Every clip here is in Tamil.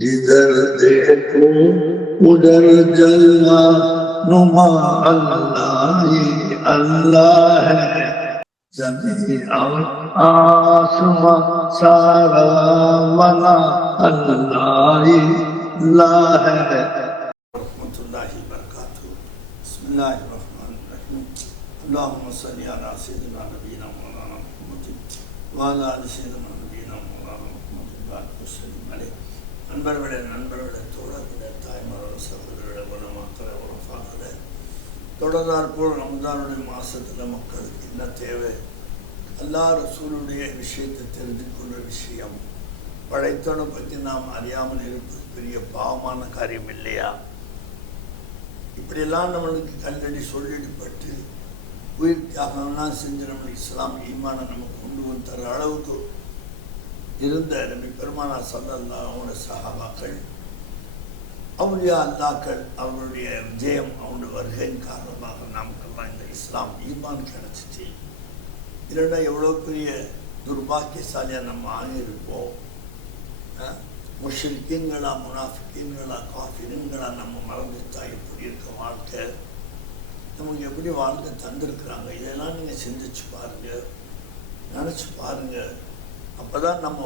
जिधर देखो उधर जलवा नुमा अल्लाह ही अल्लाह है। जमीन और आसमां सारा बना अल्लाह ही अल्लाह है। रहमतुल्लाहि बरकातहू। बिस्मिल्लाहिर्रहमानिर्रहीम। अल्लाहुम्मा सल्लि अला सय्यिदिना नबीना मौलाना मुहम्मदिन व अला आलि सय्यिदिना नबीना मौलाना मुहम्मदिन व सल्लिम अलैहि। நண்பர்களே தோழர்களே தாய்மார்களே சகோதரர்களே உலமாக்களே உலஃபாக்களே, தொடர்ந்தாற் போல் ரமதானுடைய மாதத்தில் மக்களுக்கு என்ன தேவை? அல்லாஹ் ரசூலுடைய விஷயத்தை தெரிந்து கொள்ற விஷயம். படைத்தவனை பற்றி நாம் அறியாமல் இருப்பது பெரிய பாவமான காரியம் இல்லையா? இப்படியெல்லாம் நம்மளுக்கு கல்லடி சொல்லிடப்பட்டு உயிர் தியாகம்லாம் செஞ்சு நம்ம இஸ்லாம் ஈமான நமக்கு கொண்டு வந்து தர அளவுக்கு இருந்த நபி பெருமானார் ஸல்லல்லாஹு அலைஹி வஸல்லம் சஹாபாக்கள், அவருடைய அல்லாக்கள், அவருடைய விஜயம், அவருடைய வருகையின் காரணமாக நமக்கெல்லாம் இந்த இஸ்லாம் ஈமான் கிடச்சிச்சு. இல்லைன்னா எவ்வளோ பெரிய துர்பாக்கியசாலியாக நம்ம ஆகியிருப்போம். முஷ்ரிக்கீன்களா முனாஃபிக்கீன்களா காஃபிரீன்களா நம்ம மறந்துட்டா எப்படி இருக்க வாழ்க்கை? நமக்கு எப்படி வாழ்க்கை தந்திருக்கிறாங்க? இதெல்லாம் நீங்கள் சிந்திச்சு பாருங்கள், நினச்சி பாருங்கள். அப்போ தான் நம்ம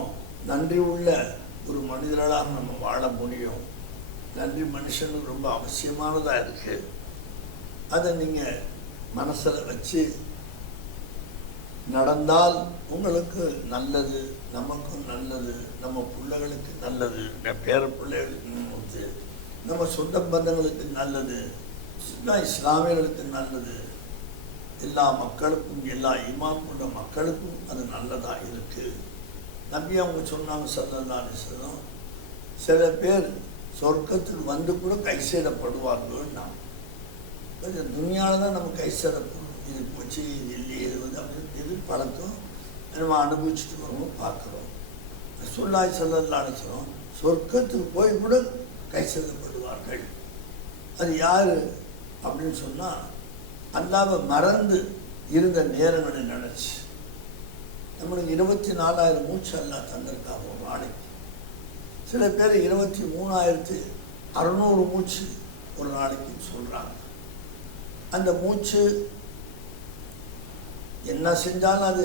நன்றி உள்ள ஒரு மனிதர்களாக நம்ம வாழ முடியும். நன்றி மனுஷனுக்கு ரொம்ப அவசியமானதாக இருக்குது. அதை நீங்கள் மனசில் வச்சு நடந்தால் உங்களுக்கு நல்லது, நமக்கும் நல்லது, நம்ம பிள்ளைகளுக்கு நல்லது, பேர பிள்ளைகளுக்கு, நம்ம சொந்த பந்தங்களுக்கு நல்லது, இஸ்லாமியர்களுக்கு நல்லது, எல்லா மக்களுக்கும், எல்லா ஈமான் கொண்ட மக்களுக்கும் அது நல்லதாக இருக்குது. நபி அவங்க சொன்னாங்க ஸல்லல்லாஹு அலைஹி வஸல்லம், சில பேர் சொர்க்கத்துக்கு வந்து கூட கை சேதப்படுவார்கள். நாம் கொஞ்சம் துணியால் தான் நம்ம கை சேதப்படும், இது போச்சு, இது இல்லையே, இது வந்து அப்படி இது பழக்கம் நம்ம அனுபவிச்சுட்டு வரவும் பார்க்குறோம். ரசூலுல்லாஹி ஸல்லல்லாஹு அலைஹி வஸல்லம் சொர்க்கத்துக்கு போய் கூட கை சேதப்படுவார்கள். அது யார் அப்படின்னு சொன்னால், அல்லாஹ்வை மறந்து இருந்த நேரங்களை நினச்சி. நம்மளுக்கு 24,000 மூச்சு அல்லாஹ் தந்திருக்காங்க ஒரு நாளைக்கு. சில பேர் 23,600 மூச்சு ஒரு நாளைக்குன்னு சொல்கிறாங்க. அந்த மூச்சு என்ன செஞ்சாலும் அது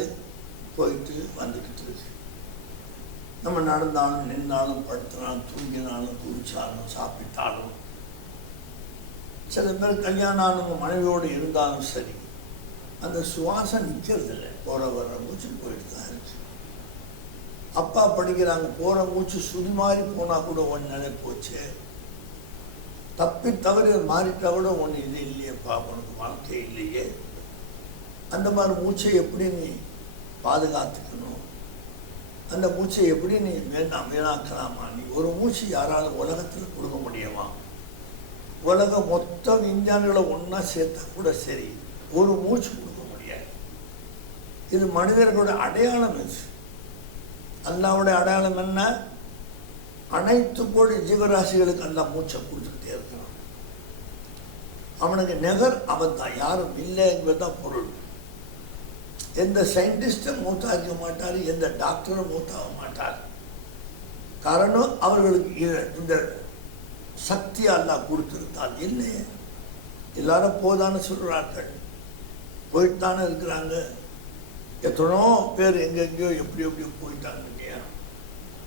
போயிட்டு வந்துக்கிட்டு இருக்கு. நம்ம நடந்தாலும் நின்றாலும் படுத்தினாலும் தூங்கினாலும் குளிச்சாலும் சாப்பிட்டாலும், சில பேர் கல்யாணம் ஆனவங்க மனைவியோடு இருந்தாலும் சரி, அந்த சுவாசம் நிற்கிறது இல்லை. போகிற வர மூச்சு போயிட்டு தான் இருக்கு. அப்பா படிக்கிறாங்க, போகிற மூச்சு சுதி மாதிரி போனால் கூட ஒன்று நிலை போச்சு, தப்பி தவறி மாறிட்டா கூட ஒன்று இது இல்லையேப்பா, உனக்கு வாழ்க்கை இல்லையே. அந்த மாதிரி மூச்சை எப்படி நீ பாதுகாத்துக்கணும்? அந்த மூச்சை எப்படி நீ வீணாக்கலாமா? நீ ஒரு மூச்சு யாராலும் உலகத்தில் கொடுக்க முடியுமா? உலகம் மொத்த விஞ்ஞானிகளை ஒன்றா சேர்த்தா கூட சரி, ஒரு மூச்சு கொடுக்க முடியாது. இது மனிதர்களோட அடையாளம். இது அல்லாஹ்வுடைய அடையாளம் என்ன? அனைத்து கோடி ஜீவராசிகளுக்கு அல்லாஹ் மூச்சை கொடுத்துக்கிட்டே இருக்கிறான். அவனுக்கு நிகர் அவன் தான், யாரும் இல்லை என்பதுதான் பொருள். எந்த சயின்டிஸ்டும் மூத்தாக்க மாட்டார், எந்த டாக்டரும் மூத்தாக மாட்டார். காரணம், அவர்களுக்கு இந்த சக்தி அல்லாஹ் கொடுத்திருந்தால் இல்லையே. எல்லாரும் போதான்னு சொல்கிறார்கள், போயிட்டானே இருக்கிறாங்க. எத்தனோ பேர் எங்கெங்கேயோ எப்படி எப்படியோ போயிட்டாங்க இல்லையா?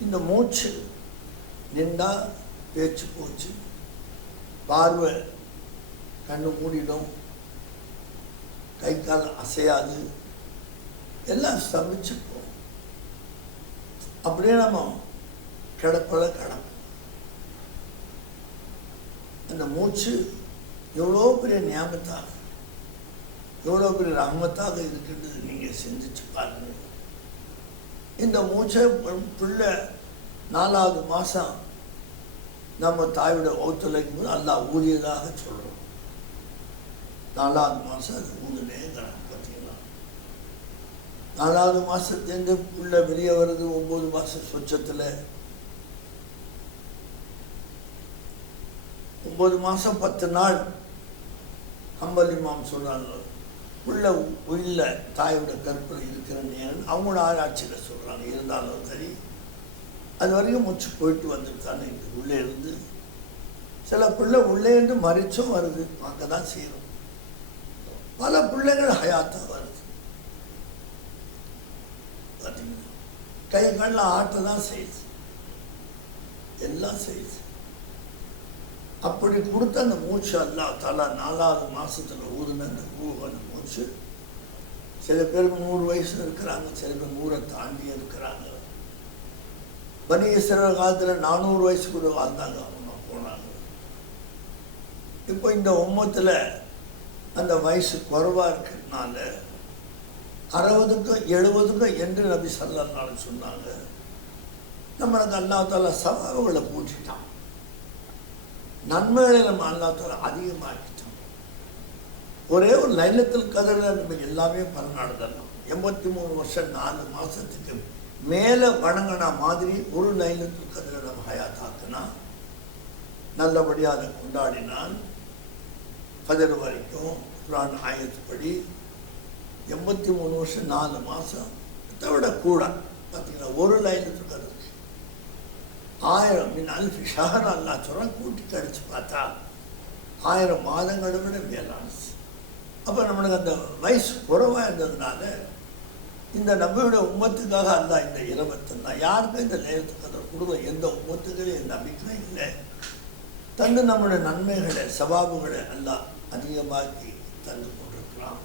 இந்த மூச்சு நின்றா பேச்சு போச்சு, பார்வை கண்ணு மூடிடும், கை கால் அசையாது, எல்லாம் ஸ்தம்பிச்சுப்போம். அப்படியே நம்ம கிடப்பல கிடப்போம். அந்த மூச்சு எவ்வளோ பெரிய ஞாபகத்தாக, எவ்வளோ பெரிய ரஹ்மத்தாக இருக்குன்னு நீங்கள் சிந்திச்சு பாருங்க. இந்த மூச்சை பிள்ளை 4வது மாதம் நம்ம தாயோட ஒத்துழைக்கும் போது அல்லாஹ் ஊதியதாக சொல்கிறோம். 4வது மாதம் அது ஊதுனேங்கிறாங்க. பார்த்தீங்களா? 4வது மாதத்துலேருந்து பிள்ளை வெளியே வருது. 9 மாதம் சொச்சத்தில் 9 மாதம் 10 நாள் ஹம்பல் இமாம் சொல்கிறாங்க, உள்ள உள்ள தாயோட கற்பனை இருக்கிற நேரம் அவங்களோட ஆராய்ச்சியில் சொல்கிறாங்க. இருந்தாலும் சரி, அது வரைக்கும் மூச்சு போயிட்டு வந்துட்டு தானே இருக்குது உள்ளே இருந்து. சில பிள்ளை உள்ளே இருந்து மறிச்சும் வருது, பார்க்க தான் செய்யணும். பல பிள்ளைகள் ஹயாத்தா வருது, பார்த்தீங்கன்னா கை கண்ணில் ஆட்ட தான் செய்யுது, எல்லாம் செய்யுது. அப்படி கொடுத்த அந்த மூச்சு அல்லாஹ் தஆலா 4வது மாசத்துல ஊதுன அந்த ரூஹ் மூச்சு. சில பேருக்கு 100 வயசு இருக்கிறாங்க, சில பேர் 100 தாண்டி இருக்கிறாங்க. பனி இஸ்ரவேல் காலத்தில் 400 வயசு கூட வாழ்ந்தாங்க, அவங்க போனாங்க. இப்போ இந்த உம்மத்தில் அந்த வயசு குறைவாக இருக்கிறதுனால 60க்கும் 70க்கும் என்று நபி ஸல்லல்லாஹு அலைஹி சொன்னாங்க. நம்மளுக்கு அல்லாஹ் தஆலா சவால்களை கூட்டிட்டான், நன்மைகளை நம்ம அல்லாஹ் தஆலா அதிகமாக்கிட்டோம். ஒரே ஒரு லைலத்துல் கத்ர்ல நம்ம எல்லாமே பலனடைதலாம். 83 வருஷம் 4 மாசத்துக்கு மேலே வணங்கின மாதிரி ஒரு லைலத்துல் கத்ரை நம்ம ஹயாத்தாக்குனா, நல்லபடியாக அதை கொண்டாடினால் கத்ர் வரைக்கும் குர்ஆன் ஆயத்துப்படி 83 வருஷம் 4 மாதம் இதை விட கூட பார்த்தீங்கன்னா ஒரு லைலத்துல் கத்ருக்கு 1000 மின் அல்ஃபி ஷஹர் அல்லாஹ் சொல்கிறான். கூட்டி கடிச்சு பார்த்தா 1000 மாதங்களை விட மேலானது. அப்போ நம்மளுக்கு அந்த வயசு குறைவாக இருந்ததுனால இந்த நபியோட உம்மத்துக்காக அல்லாஹ் இந்த 21 யாருக்கும் இந்த லைலத்துல் கத்ர் கொடுக்க எந்த உம்மத்துக்களையும் நம்பிக்கை இல்லை. தந்து நம்முடைய நன்மைகளை சவாபுகளை எல்லாம் அதிகமாக்கி தந்து கொண்டிருக்கலாம்.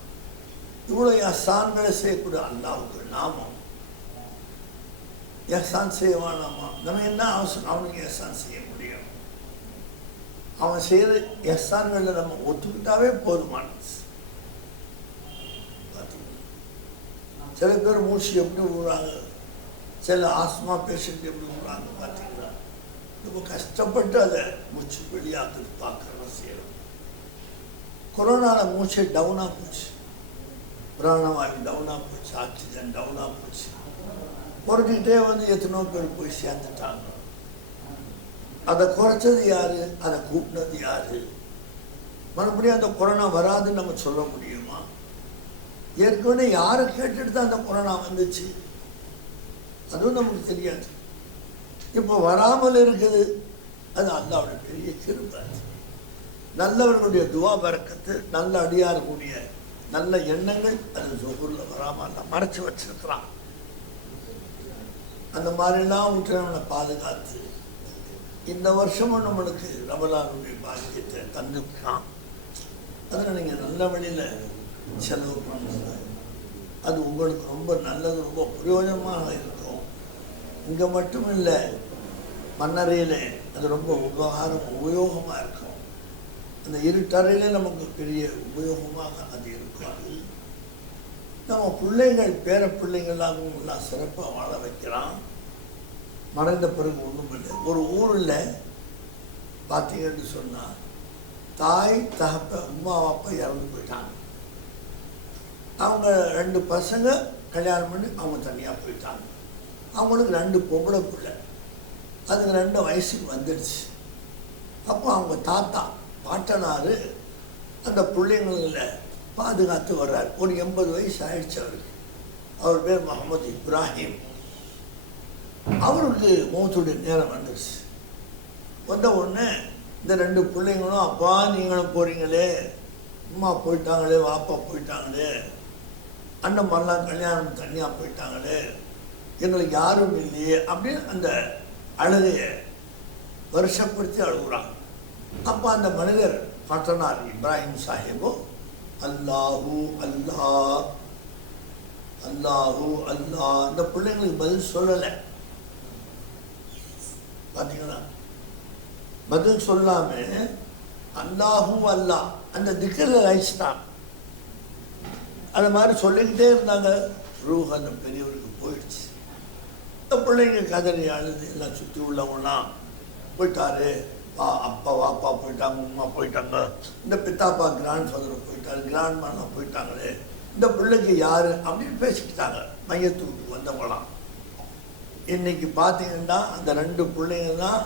இவ்வளோ எஹ்சான்களை செய்யக்கூடிய அல்லாஹ்வுக்கு நாமம் எஹ்சான் செய்வானாமா? நம்ம என்ன அவசரம் அவனுக்கு எஹ்சான் செய்ய முடியும்? அவன் செய்கிற எஹ்சான்களில் நம்ம ஒத்துக்கிட்டாவே போதுமானது. சில பேர் மூச்சு எப்படி விடுறாங்க, சில ஆஸ்மா பேஷண்ட் எப்படி விடுறாங்க பார்த்தீங்களா? ரொம்ப கஷ்டப்பட்டு அதை மூச்சு வெளியாக்குது பார்க்குறோம் செய்யணும். கொரோனாவில் மூச்சு டவுனாக போச்சு, பிராணவாயு டவுனாக போச்சு, ஆக்சிஜன் டவுனாக போச்சு. குறைஞ்சிக்கிட்டே வந்து எத்தனோ பேர் போய் சேர்ந்துட்டாங்க. அதை குறைச்சது யாரு? அதை கூப்பினது யாரு? மறுபடியும் அந்த கொரோனா வராதுன்னு நம்ம சொல்ல முடியுமா? ஏற்கனவே யாரை கேட்டுட்டு தான் அந்த கொரோனா வந்துச்சு, அதுவும் நமக்கு தெரியாது. இப்போ வராமல் இருக்குது, அது அல்லாஹ்வுடைய பெரிய கிருபை. நல்லவர்களுடைய துவா பரக்கத்து, நல்ல அடியாருடைய நல்ல எண்ணங்கள் அது ஜுஹூரில் வராமல் மறைச்சி வச்சிருக்கிறான். அந்த மாதிரிலாம் விட்டு நம்மளை பாதுகாத்து இந்த வருஷமும் நம்மளுக்கு ரமலானுடைய பாக்கியத்தை தந்துக்கலாம். அதில் நீங்கள் நல்ல வழியில் செலவு பண்ணுங்க, அது உங்களுக்கு ரொம்ப நல்லது, ரொம்ப பிரயோஜனமாக இருக்கும். இங்கே மட்டும் இல்லை, மண்ணறையில் அது ரொம்ப உபயோகமாக இருக்கும். அந்த இருட்டறையிலே நமக்கு பெரிய உபயோகமாக அது இருக்காது. நம்ம பிள்ளைங்கள் பேர பிள்ளைங்களாகவும் எல்லாம் சிறப்பாக வாழ வைக்கலாம். மறைந்த பிறகு ஒன்றும் இல்லை. ஒரு ஊரில் பார்த்தீங்கன்னு சொன்னால் தாய் தகப்ப அம்மா அப்பா இறந்து போயிட்டாங்க. அவங்க 2 பசங்க கல்யாணம் பண்ணி அவங்க தனியாக போயிட்டாங்க. அவங்களுக்கு 2 பொம்பளை பிள்ளை, அதுக்கு 2 வயசுக்கு வந்துடுச்சு. அப்போ அவங்க தாத்தா பாட்டனார் அந்த பிள்ளைங்களில் பாதுகாத்து வர்றார். ஒரு 80 வயசு ஆயிடுச்சு அவருக்கு. அவர் பேர் முகமது இப்ராஹிம். அவருக்கு மௌத்துடைய நேரம் வந்துடுச்சு. வந்த உடனே இந்த 2 பிள்ளைங்களும், அப்பா நீங்களும் போகிறீங்களே, அம்மா போயிட்டாங்களே, வாப்பா போயிட்டாங்களே, அண்ணன் மல்லாம் கல்யாணம் தனியாக போயிட்டாங்களே, எங்களுக்கு யாரும் இல்லையே அப்படின்னு அந்த அழுகையை வருஷப்படுத்தி அழுகுறாங்க. அப்போ அந்த மனிதர் பாட்டனார் இப்ராஹிம் சாஹிபோ அல்லாஹூ அல்லாஹ் அல்லாஹூ அல்லாஹ் அந்த பிள்ளைங்களுக்கு பதில் சொல்லலை. பார்த்தீங்களா? பதில் சொல்லாம அல்லாஹூ அல்லாஹ் அந்த திக்கரில் லைச்சிட்டான். அது மாதிரி சொல்லிக்கிட்டே இருந்தாங்க. ரூஹ் அந்த பெரியவருக்கு போயிடுச்சு. இந்த பிள்ளைங்க கதறி அழுது எல்லாம் சுற்றி உள்ளவங்கன்னா போயிட்டாரு, அப்பா வாப்பா போயிட்டாங்க, அம்மா போயிட்டாங்க, இந்த பித்தாப்பா கிராண்ட் ஃபாதர் போயிட்டாரு, கிராண்ட் மாலாம் போயிட்டாங்களே, இந்த பிள்ளைக்கு யாரு அப்படின்னு பேசிக்கிட்டாங்க மையத்துக்கு வந்தவங்களாம். இன்னைக்கு பார்த்தீங்கன்னா அந்த 2 பிள்ளைங்க தான்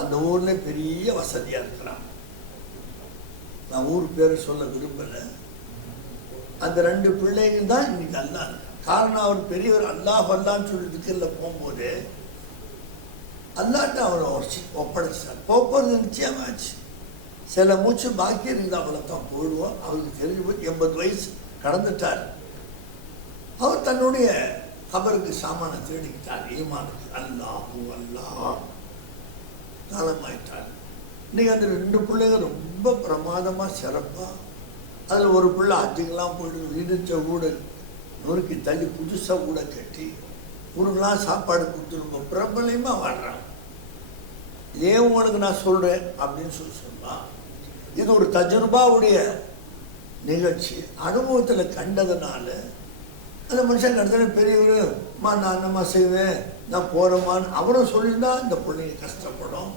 அந்த ஊரில் பெரிய வசதியாக இருக்கிறாங்க. நான் ஊர் பேர் சொல்ல விரும்பலை. அந்த 2 பிள்ளைங்க தான் இன்னைக்கு அல்லா இருக்கு. காரணம் அவர் பெரியவர் அல்லாஹ் அல்லான்னு சொல்லி திக்கரில் போகும்போது அல்லாட்ட அவரை ஒப்படைச்சிட்டார். போக்குவரத்து நிச்சயமாச்சு. சில மூச்சு பாக்கி இருந்து அவளை தான் போயிடுவோம். அவருக்கு தெரிஞ்சு போய் 80 வயசு கடந்துட்டார். அவர் தன்னுடைய கபருக்கு சாமான தேடிக்கிட்டார். ஈமானுக்கு அல்லாஹு அல்லாஹ் காலமாயிட்டார். இன்னைக்கு அந்த 2 பிள்ளைங்க ரொம்ப பிரமாதமாக சிறப்பாக, அதில் ஒரு பிள்ளை அஜிங்கெல்லாம் போயிட்டு இடிச்ச கூட நொறுக்கி தள்ளி புதுசாக கூட கட்டி ஊருக்கெல்லாம் சாப்பாடு கொடுத்து ரொம்ப பிரபலமாக வாழ்கிறாங்க. ஏன் உங்களுக்கு நான் சொல்கிறேன் அப்படின்னு சொன்னால், இது ஒரு தஜ்ருபாவுடைய நிகழ்ச்சி. அனுபவத்தில் கண்டதுனால அந்த மனுஷன் கடத்தல பெரியவருமா நான் என்னம்மா செய்வேன், நான் போகிறேம்மான்னு அவரும் சொல்லியிருந்தா இந்த பிள்ளைங்க கஷ்டப்படும்.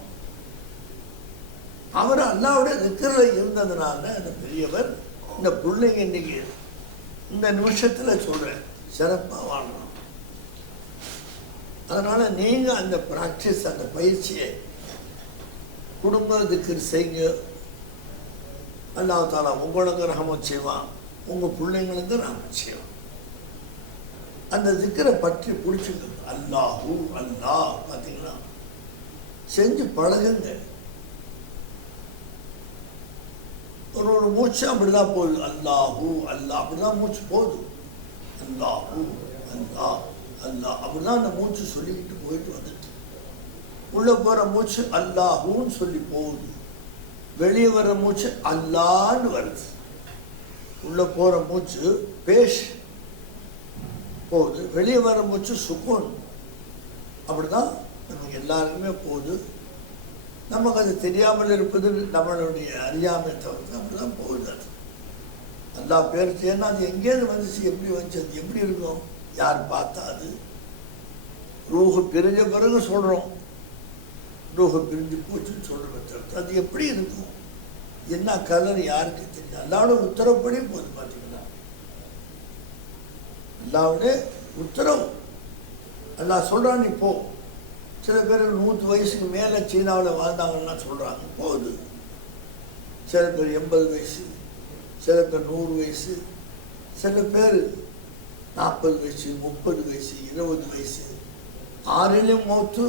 அவர் அல்லாவுடைய திக்கரில் இருந்ததுனால அந்த பெரியவர் இந்த பிள்ளைங்க இன்னைக்கு இந்த நிமிஷத்தில் சொல்கிறேன் சிறப்பாக வாழணும். அதனால் நீங்கள் அந்த ப்ராக்டிஸ், அந்த பயிற்சியை குடும்ப திக்கர் செய்யுங்க. அல்லாஹ் தாலா உங்களுக்கு ரஹமத் செய்வான், உங்கள் பிள்ளைங்களுக்கு ரஹமத் செய்வான். அந்த திக்கரை பற்றி பிடிச்சிங்க. அல்லாஹூ அல்லாஹ் பார்த்தீங்களா, செஞ்சு பழகுங்க. ஒரு மூச்சு அப்படிதான் போகுது. அல்லாஹூ அல்லாஹ் அப்படிதான் மூச்சு போகுது. அல்லாஹூ அல்லாஹ் அல்லாஹ் அப்படிதான் அந்த மூச்சு சொல்லிக்கிட்டு போயிட்டு வந்துட்டு, உள்ளே போகிற மூச்சு அல்லாஹூன்னு சொல்லி போகுது, வெளியே வர்ற மூச்சு அல்லான்னு வருது. உள்ளே போகிற மூச்சு பேஷ் போகுது, வெளியே வர மூச்சு சுக்கூன். அப்படிதான் நமக்கு எல்லாருக்குமே போகுது. நமக்கு அது தெரியாமல் இருப்பது நம்மளுடைய அறியாமை தவிர்த்து அப்படிதான் போகுது. அது எல்லா பேர் சேர்னா அது எங்கேருந்து வந்துச்சு, எப்படி வந்துச்சு, அது எப்படி இருக்கும், யார் பார்த்தா? அது ரூஹு பிரிஞ்ச பிறகு சொல்கிறோம், ரூஹு பிரிஞ்சு போச்சுன்னு சொல்கிறத தவிர்த்து அது எப்படி இருக்கும், என்ன கலர் யாருக்கு தெரியும்? அல்லாவோட உத்தரவுப்படி போகுது. பார்த்தீங்கன்னா அல்லாவுடைய உத்தரவு. அல்லாஹ் சொல்கிறான் நீ போ. சில பேர் 100 வயசுக்கு மேலே சீனாவில் வாழ்ந்தாங்கன்னா சொல்கிறாங்க போகுது. சில பேர் 80 வயசு, சில பேர் 100 வயசு, சில பேர் 40 வயசு, 30 வயசு, 20 வயசு. 6லையும் மௌத்து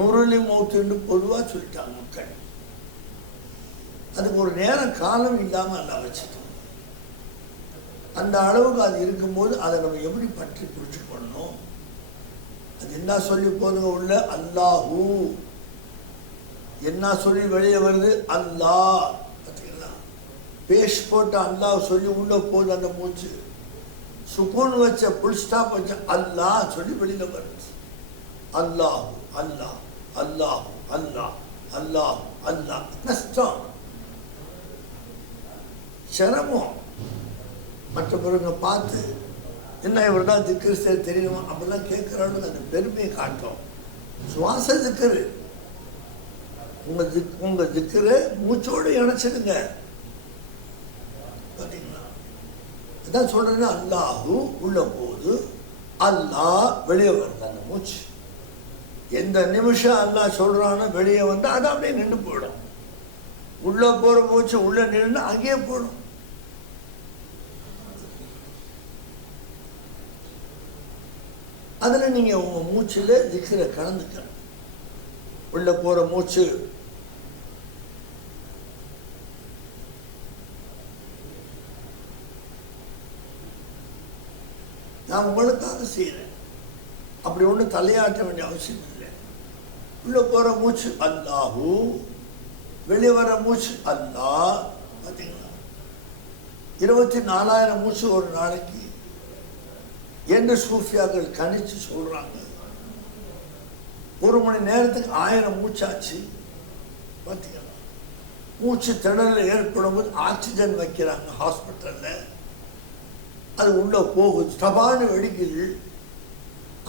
100லையும் மௌத்துன்னு பொதுவாக சொல்லிட்டாங்க மக்கள். அதுக்கு ஒரு நேரம் காலம் இல்லாமல் அல்ல வச்சுட்டோம். அந்த அளவுக்கு அது இருக்கும்போது அதை நம்ம எப்படி பற்றி பிடிச்சி பண்ணணும்? அது என்ன சொல்லி போதுங்க உள்ள அல்லாஹூ, என்ன சொல்லி வெளியே வருது அல்லாஹ். பார்த்தீங்களா, பேஷ் போட்டு அல்லாஹ் சொல்லி உள்ள போகுது அந்த மூச்சு. சுக்கூன் வச்ச புல் ஸ்டாப் வச்ச அல்லாஹ் சொல்லி வெளியில வருது. அல்லாஹ் அல்லாஹ் அல்லாஹ் அல்லாஹ் அல்லாஹ் அல்லாஹ். கஷ்டம், சிரமம். மற்ற பிறகு பார்த்து என்ன இவர் தான் திக்கரு தெரியுமா அப்படிலாம் கேட்குறாலும் அந்த பெருமையை காட்டும். சுவாச திக்கரு, உங்க திக்கரு மூச்சோடு இணைச்சிடுங்க. பார்த்தீங்களா, அதான் சொல்றேன்னா அல்லாஹூ உள்ள போகுது, அல்லாஹ் வெளியே வருது. அந்த மூச்சு எந்த நிமிஷம் அல்லாஹ் சொல்றான்னு வெளியே வந்து அது அப்படியே நின்று போயிடும். உள்ள போற மூச்சு உள்ள நின்று அங்கேயே போயிடும். அதில் நீங்கள் உங்கள் மூச்சில் திக்கரை கலந்துக்கணும். உள்ள போகிற மூச்சு நான் உங்களுக்காக செய்கிறேன், அப்படி ஒன்றும் தலையாட்ட வேண்டிய அவசியம் இல்லை. உள்ள போகிற மூச்சு அல்லாஹூ, வெளியே வர மூச்சு அல்லாஹ். பார்த்தீங்களா, 24,000 மூச்சு ஒரு நாளைக்கு என்று சூஃபியாக்கள் கணிச்சு சொல்றாங்க. 1 மணி நேரத்துக்கு 1000 மூச்சாச்சு. பார்த்தீங்களா, மூச்சு திணறல் ஏற்படும் போது ஆக்சிஜன் வைக்கிறாங்க ஹாஸ்பிட்டலில். அது உள்ள போகுது, தபான்னு வெடிக்குது,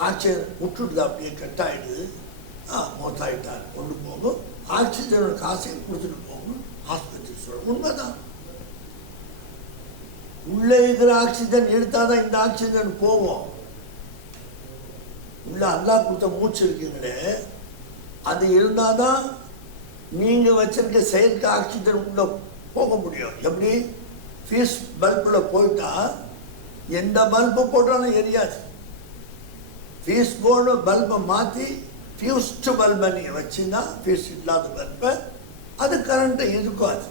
ஆக்சிஜன் விட்டுடுது, அப்படியே கட் ஆகிடுது. மோத்தாயிட்டார், கொண்டு போகும், ஆக்சிஜனோட காசை கொடுத்துட்டு போகணும் ஆஸ்பத்திரி சொல்ல. உண்மைதான், உள்ளே இருக்கிற ஆக்சிஜன் எடுத்தாதான் இந்த ஆக்சிஜன் போவோம். உள்ள அல்லாஹ் கொடுத்த மூச்சு இருக்குங்களே, அது இருந்தாதான் நீங்க வச்சிருக்க செயற்கை ஆக்சிஜன் உள்ள போக முடியும். எப்படி ஃபீஸ் பல்பில் போயிட்டா எந்த பல்பை போட்டாலும் எரியாது. ஃபீஸ் போர்டு பல்பை மாற்றி ஃபியூஸ்டு பல்பை நீங்கள் வச்சுன்னா ஃபியூஸ் இல்லாத பல்பை அது கரண்ட்டை எதுக்காது.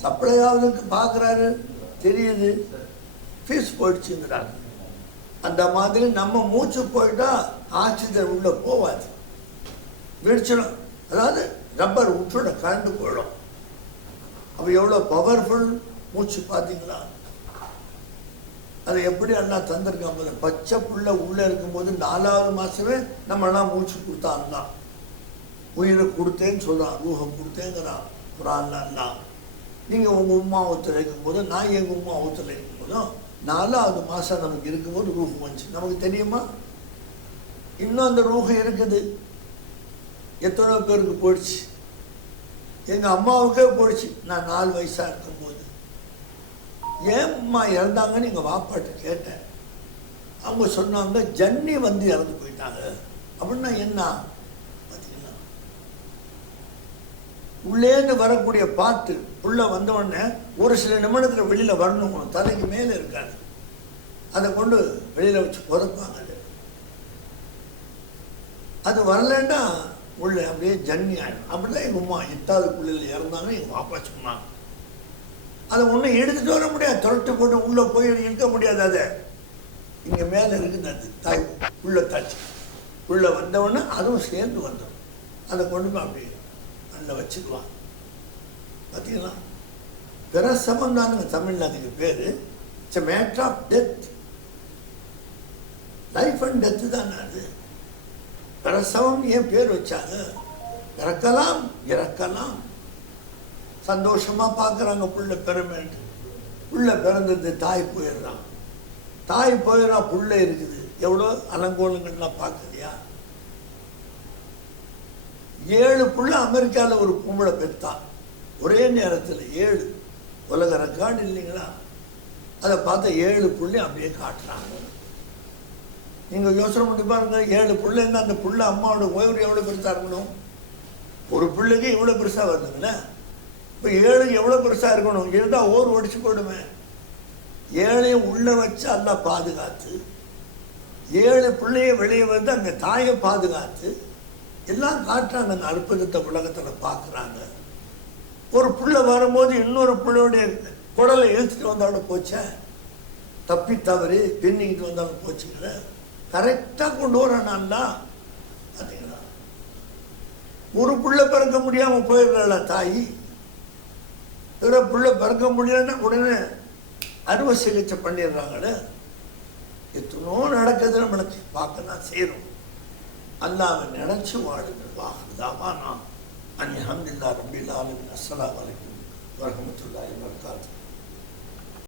சப்ளை ஆகுதுக்கு பார்க்குறாரு, தெரியுது, ஃபியூஸ் போயிடுச்சுங்கிறாரு. அந்த மாதிரி நம்ம மூச்சு போயிட்டா ஆக்சிஜன் உள்ளே போகாது, வெடிச்சிடும். அதாவது ரப்பர் விட்டுட கரண்ட் போயிடும். அப்போ எவ்வளோ பவர்ஃபுல் மூச்சு பார்த்தீங்களா? அதை எப்படி அண்ணா தந்திருக்காங்க. பச்சை புள்ள உள்ளே இருக்கும்போது 4வது மாதமே நம்மளாம் மூச்சு கொடுத்தான்லாம், உயிரை கொடுத்தேன்னு சொல்கிறான், ரூஹம் கொடுத்தேங்கிறான் குரான்லாம். நீங்கள் உங்கள் உமா ஊத்தில் இருக்கும்போது, நான் எங்கள் உமா ஊத்தில் இருக்கும்போதும் 4வது மாதம் நமக்கு இருக்கும்போது ரூஹ் வந்துச்சு. நமக்கு தெரியுமா? இன்னும் அந்த ரூஹ் இருக்குது. எத்தனை பேருக்கு போயிடுச்சு. எங்கள் அம்மாவுக்கே போயிடுச்சு. நான் 4 வயசாக இருக்கும்போது ஏம்மா இறந்தாங்கன்னு எங்கள் வாப்பாட்ட கேட்டேன். அவங்க சொன்னாங்க ஜன்னி வந்து இறந்து போயிட்டாங்க. அப்படின்னா என்ன பார்த்தீங்கன்னா, உள்ளேந்து வரக்கூடிய பாட்டு புள்ள வந்தவுடனே ஒரு சில நிமிடத்தில் வெளியில் வரணும், தலைக்கு மேலே இருக்காது, அதை கொண்டு வெளியில் வச்சு புதைப்பாங்க. அது வரலன்னா உள்ள அப்படியே ஜன்னி ஆகிடும். அப்படிதான் எங்கள் அம்மா 8வது பிள்ளையில் இறந்தாங்க. எங்கள் பாப்பா சொன்னாங்க அதை ஒன்றும் எடுத்துகிட்டு வர முடியாது, துரட்டு போட்டு உள்ளே போய் இருக்க முடியாது. அதை இங்கே மேலே இருக்குது, அது தாய் உள்ள தாச்சி உள்ளே வந்தவொடனே அதுவும் சேர்ந்து வந்துடும். அதை கொண்டு போய் அப்படி நல்லா வச்சுக்கலாம். பார்த்தீங்களா? பிரசவம் தானுங்க தமிழில் அதுக்கு பேர். It's a matter of death. Life and death தானே அது. பிரசவம் ஏன் பேர் வச்சாங்க? இறக்கலாம் இறக்கலாம். சந்தோஷமாக பார்க்குறாங்க புள்ள பெருமைட்டு. புள்ள பிறந்தது, தாய் போயிடுறான். தாய் போயிடறா, புள்ள இருக்குது. எவ்வளோ அலங்கோலங்கள்லாம் பார்க்கலையா? 7 புள்ள அமெரிக்காவில் ஒரு பொம்பளை பெற்றான் ஒரே நேரத்தில். 7 உலக ரெக்கார்டு இல்லைங்களா? அதை பார்த்த 7 புள்ளை அப்படியே காட்டுறாங்க. நீங்கள் யோசனை பண்ணி பாருங்க, 7 பிள்ளைன்னா அந்த புள்ள அம்மாவோட ஓய்வு எவ்வளோ பெருசாக இருக்கணும்? ஒரு பிள்ளைக்கு இவ்வளோ பெருசாக வருதுங்களே. இப்போ 7 எவ்வளோ பெருசாக இருக்கணும்? இருந்தால் ஓர் ஒடிச்சு போடுமே. 7ஐயும் உள்ளே வச்சு எல்லாம் பாதுகாத்து, 7 பிள்ளைய வெளியே வந்து அந்த தாயை பாதுகாத்து எல்லாம் காட்டுறாங்க. அந்த அற்புதத்தை உலகத்தில் பார்க்குறாங்க. ஒரு பிள்ளை வரும்போது இன்னொரு பிள்ளையோடைய குடலை இழுத்துட்டு வந்தாலும் போச்சே, தப்பி தவறி பின்னிக்கிட்டு வந்தாலும் போச்சுங்கிற கரெக்டாக கொண்டு வரானா? பார்த்தீங்களா? ஒரு பிள்ளை பிறக்க முடியாமல் போயிடுறாள தாய். பிள்ளை பிறக்க முடியலன்னா உடனே அறுவை சிகிச்சை பண்ணிடுறாங்களே. எத்தனோ நடக்குது, நம்மளுக்கு பார்க்க தான் செய்கிறோம். அல்லாஹ்வை நினைச்சு வாழுங்கள். வாஹ்தாவானா அல்ஹம்துலில்லாஹி ரப்பில் ஆலமீன். அஸ்ஸலாமு அலைக்கும் வரஹ்மத்துல்லாஹி வபரகாத்துஹு.